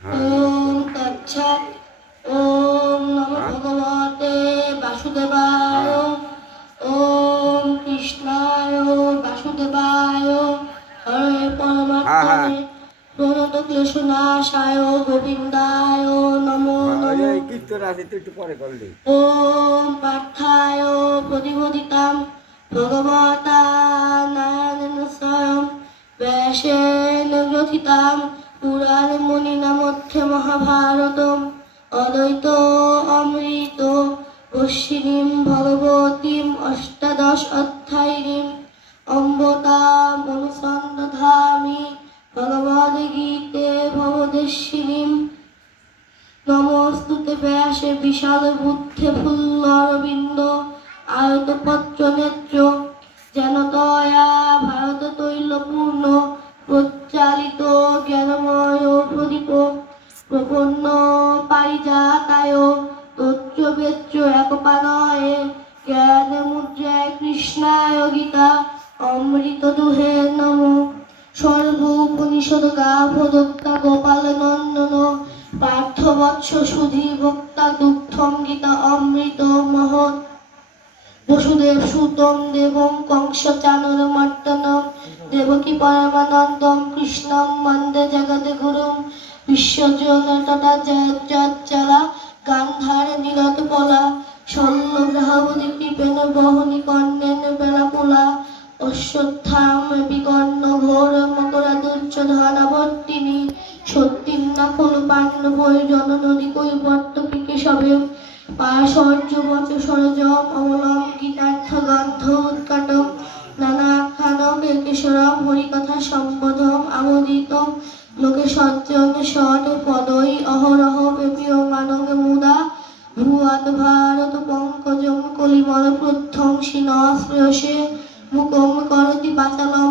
ওম তচ্ছাৎ ওম নমো ভগবতে বাসুদেবায় ওম কৃষ্ণায় বাসুদেবায় হরে পরমাত্মনে প্রণত ক্লেশনাশায় গোবিন্দায় নমো ওম পার্থায় প্রতিবোদিতাম ভগবতা নারায়ণেন স্বয়ং ব্যাসেন গ্রথিতাম পুরাণ মুনিনা মধ্যে মহাভারতম, অদ্বৈত, অমৃত অশ্বিনীম ভগবতীম, অষ্টাদশ অধ্যায়িনীম অম্বতাম অনুসন্দধামি ভগবদ্গীতে ভবদেশিনীম। নমস্তুতে ব্যাসে বিশাল বুদ্ধে ফুল্ল তত্র বেত্র একপানয়ে। জ্ঞান মুদ্রায় কৃষ্ণায় গীতা, অমৃত দুহে নম। সর্ব উপনিষদ গোপাল নন্দন। পার্থবৎস সুধী ভক্তা দুগ্ধম গীতা অমৃত মহৎ। বসুদেব সুতম দেবম কংস চানর মর্দনম দেবকী পরমানন্দম কৃষ্ণম মন্দে জগতে গুরুম বিশ্বজন তথা জলা গান্ধার নীলত পলা শল্য গ্রাহবতী কৃপেন বহনি কর্ণেন বেলা পোলা অশ্বত্থাম বিকর্ণ ঘোর মকরা দুর্যোধনাবর্তিনী সত্যিন্না খলু পাণ্ডব জননদী কৈবর্ত পিকে সবে পাশর্য বচ সরজম অমলম গীতার্থ গন্ধ উৎকাটম নানা আখ্যানম কেশরম হরিকথা সম্বোধম আমোদিত লোকে সজ্জন ষট পদই অহরহ পেপীয় মানব মুদা ভুয়াত ভারত পঙ্কজম কলিমল প্রথম শ্রীনশ্রেয়সে মুকম করতি পাচালম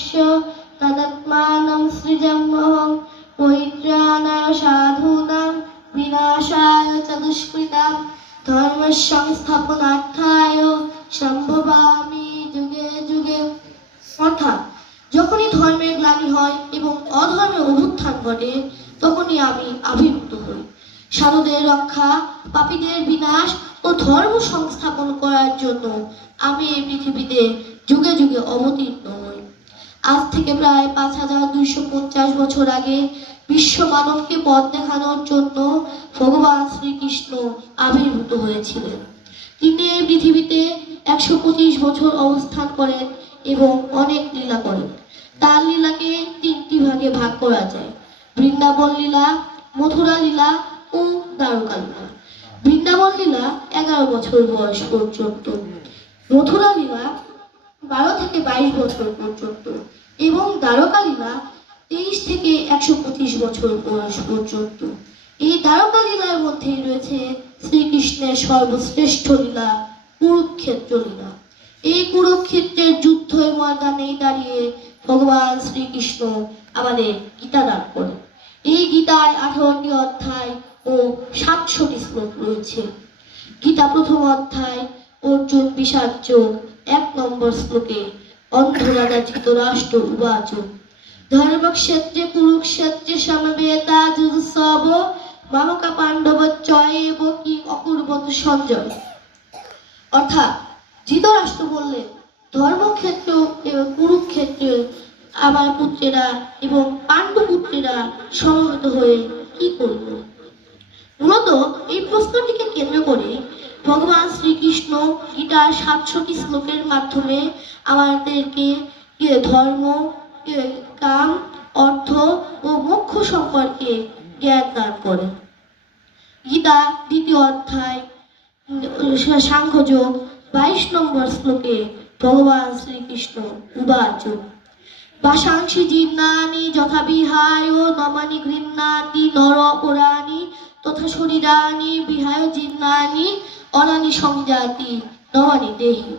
অভ্যুত্থানমধর্মস্য তদাত্মাनं সৃজম্যহং পরিত্রাণায় সাধূনাং বিনাশায় চ দুষ্কৃতাম ধর্ম সংস্থাপনার্থায় সম্ভবামি যুগে যুগে। অর্থাৎ যখনই ধর্মের গ্লানি হয় এবং অধর্মের অভ্যুত্থান ঘটে, তখনই আমি আবির্ভূত হই। সাধুদের রক্ষা, পাপীদের বিনাশ ও ধর্ম সংস্থাপন করার জন্য আমি এই পৃথিবীতে যুগে যুগে অবতীর্ণ। আজ থেকে প্রায় পাঁচ হাজার দুইশো পঞ্চাশ বছর আগে বিশ্ব মানবকে পথ দেখানোর জন্য ভগবান শ্রীকৃষ্ণ আবির্ভূত হয়েছিলেন। তিনি এই পৃথিবীতে একশো পঁচিশ বছর অবস্থান করেন এবং অনেক লীলা করেন। তার লীলাকে তিনটি ভাগে ভাগ করা যায়। বৃন্দাবন লীলা, মথুরা লীলা ও দ্বারকা লীলা বৃন্দাবন লীলা এগারো বছর বয়স পর্যন্ত। মথুরা লীলা বারো থেকে বাইশ বছর পর্যন্ত এবং দ্বারকালীলা তেইশ থেকে একশো পঁচিশ বছর বয়স পর্যন্ত। এই দ্বারকা লীলার মধ্যেই রয়েছে শ্রীকৃষ্ণের সর্বশ্রেষ্ঠ লীলা, কুরুক্ষেত্র লীলা। এই কুরুক্ষেত্রের যুদ্ধের ময়দানে দাঁড়িয়ে ভগবান শ্রীকৃষ্ণ আমাদের গীতা দান করেন। এই গীতায় আঠারোটি অধ্যায় ও সাতশোটি শ্লোক রয়েছে। গীতা প্রথম অধ্যায়, অর্জুন বিষাচ্য এক নম্বর শ্লোকে অন্ধরাজা ধৃতরাষ্ট্র উবাচ। ধর্মক্ষেত্রে কুরুক্ষেত্রে সমবেতা যুৎসব মামকা পাণ্ডব চয়েব কি অকুর্বত সঞ্জয়। অর্থাৎ, ধৃতরাষ্ট্র বললেন ধর্মক্ষেত্র এবং কুরুক্ষেত্রে আমার পুত্রেরা এবং পাণ্ডু পুত্রেরা সমবেত হয়ে কি করল মূলত এই প্রশ্নটিকে কেন্দ্র করে ভগবান শ্রীকৃষ্ণ গীতার সাতশোটি শ্লোকের মাধ্যমে আমাদেরকে ধর্ম কাম, অর্থ ও মোক্ষ সম্পর্কে জ্ঞান দান করেন গীতা দ্বিতীয় অধ্যায় সাংখ্যযোগ, বাইশ নম্বর শ্লোকে ভগবান শ্রীকৃষ্ণ উবাচ বাসাংশি জিন্নানি যথা বিহায় নমানি গৃহ্ণাতি নর পুরাণি তথা শরীরানি বিহায় জিন্নানি অনানি সংজাতি, নমানি দেহি।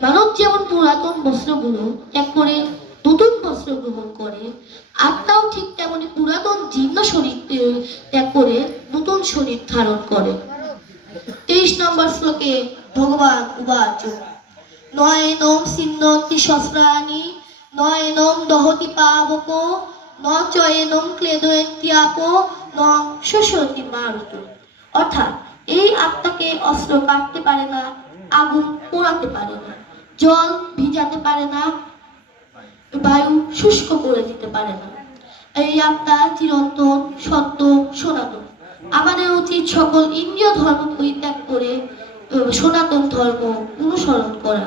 মানব যেমন পুরাতন বস্ত্রগুলো ত্যাগ করে, নতুন বস্ত্র গ্রহণ করে, আত্মাও ঠিক তেমনি পুরাতন জীর্ণ শরীর ত্যাগ করে, নতুন শরীর ধারণ করে। তেইশ নম্বর শ্লোকে ভগবান উবাচ। নয়নম সিন্নতি শস্ত্রাণি নয়নম দহতি পাবক ন চয়নম ক্লেদয়ন্তি আপ অর্থাৎ এই আত্মাকে অস্ত্র কাটতে পারে না, আগুন পোড়াতে পারে না, জল ভিজাতে পারে না, বায়ু শুষ্ক করে দিতে পারে না। এই আত্মা চিরন্তন, সত্য, সনাতন। আমাদের উচিত সকল ইন্দ্রিয় ধর্ম পরিত্যাগ করে সনাতন ধর্ম অনুসরণ করা।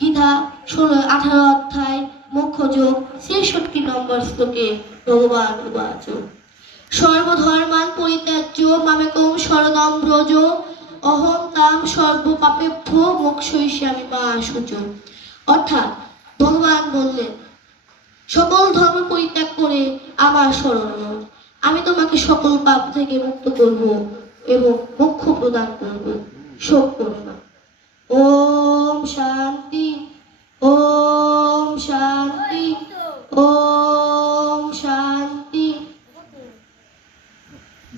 গীতা ষোলো, আঠারো অধ্যায় মুখ্য যোগ ছেষট্টি নম্বর শ্লোকে ভগবান সর্বধর্মান পরিত্যাজ্য মামেকম শরণম ব্রজ। অহম তাম সর্বপাপেভ্য মোক্ষয়িষ্যামি মা শুচ অর্থাৎ ভগবান বললেন, সকল ধর্ম পরিত্যাগ করে আমার শরণ। আমি তোমাকে সকল পাপ থেকে মুক্ত করব এবং মোক্ষ প্রদান করব। শোক করো না। ও